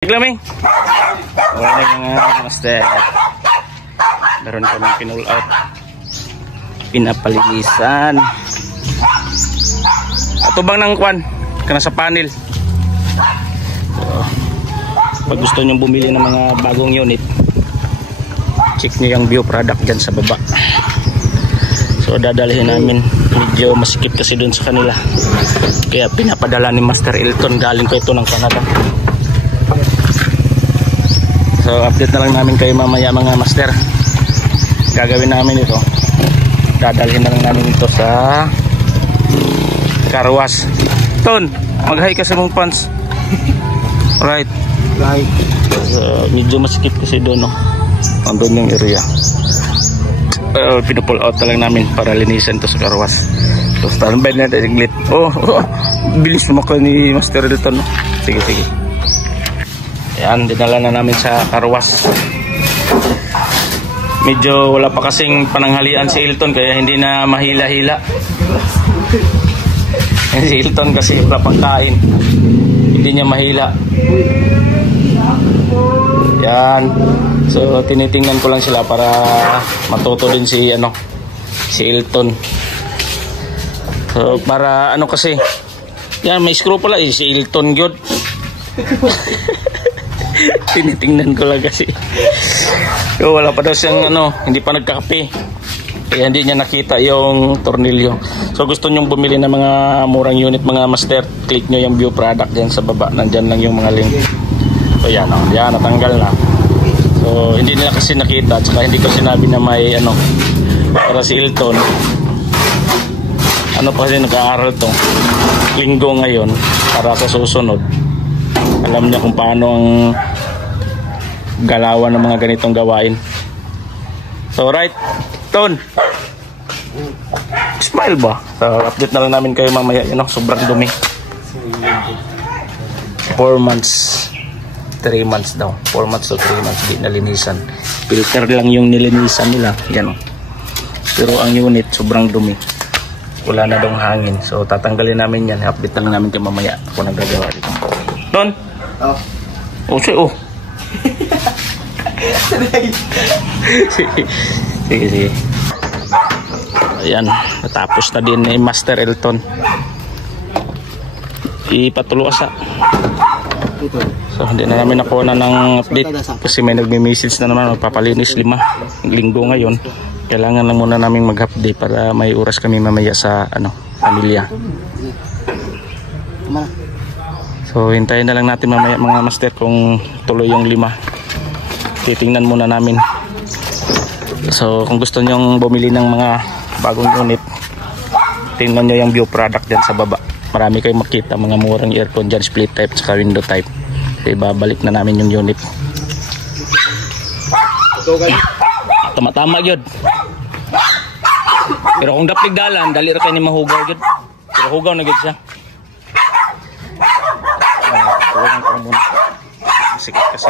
Laming. Wala nga master. Meron kaming pinull out. Pinapalinisan. Atubang ng kwan kana sa panel. So, pag gusto nyo bumili ng mga bagong unit, check nyo yung view product dyan sa baba. So dadalhin namin, medyo masikip kasi dun sa kanila, kaya pinapadala ni Master Elton. Galing ko ito ng Canada. So update na lang namin kayo mamaya mga master. Gagawin namin ito, dadalhin na lang namin ito sa Carwash. Ton, mag-hi ka sa mong pants. Alright. Right. So, medyo masikip kasi doon, no? Andun yung area. Pinupull out na lang namin para linisan to sa Carwash. So standby na natin glit. Oh, bilis mo ka ni Master Elton, no? Sige. Ayan, dinala na namin sa Carwash. Medyo wala pa kasing pananghalian si Elton, kaya hindi na mahila-hila. Si Elton kasi wala pang kain, hindi niya mahila. Yan. So tinitingnan ko lang sila para matuto din si Elton. So para kasi yan, may screw pala si Elton gyud. Tinitingnan ko lang kasi. So wala pa daw siyang hindi pa nagkakape, kaya hindi niya nakita yung tornilyo. So gusto nyong bumili ng mga murang unit mga master, click nyo yung view product dyan sa baba. Nandyan lang yung mga link. So yan, yan natanggal na. So hindi nila kasi nakita, at saka hindi ko sinabi na may para si Elton. Pa kasi nag-aaral to linggo ngayon, para sa susunod alam niya kung paano ang galawan ng mga ganitong gawain. So right, Ton, smile ba? So update na lang namin kayo mamaya. Sobrang dumi. 4 months 3 months daw, 4 months to 3 months di nalinisan. Filter lang yung nilinisan nila. Yan, pero ang unit sobrang dumi, wala na daw hangin. So tatanggalin namin yan. Update na lang namin kayo mamaya ako nagagawa dito. Ton? Oh. Sige. Ayan, natapos na din ni Master Elton. Ipatuluasa. So hindi na namin nakuha ng update kasi may nagme-message na naman magpapalinis 5 linggo ngayon. Kailangan lang muna namin mag-update para may oras kami mamaya sa pamilya. So hintayin na lang natin mamaya mga master kung tuloy yung 5. Titingnan muna namin. So kung gusto nyong bumili ng mga bagong unit, tingnan nyo yung view product dyan sa baba. Marami kayong makita mga murang aircon dyan, split type saka window type. So ibabalik na namin yung unit. Tama-tama yun. Pero kung dapig dalan, dali ra kayo ni mahugaw yun. Pero hugaw na yun siya. Tulungan ko muna. Masikip kasi.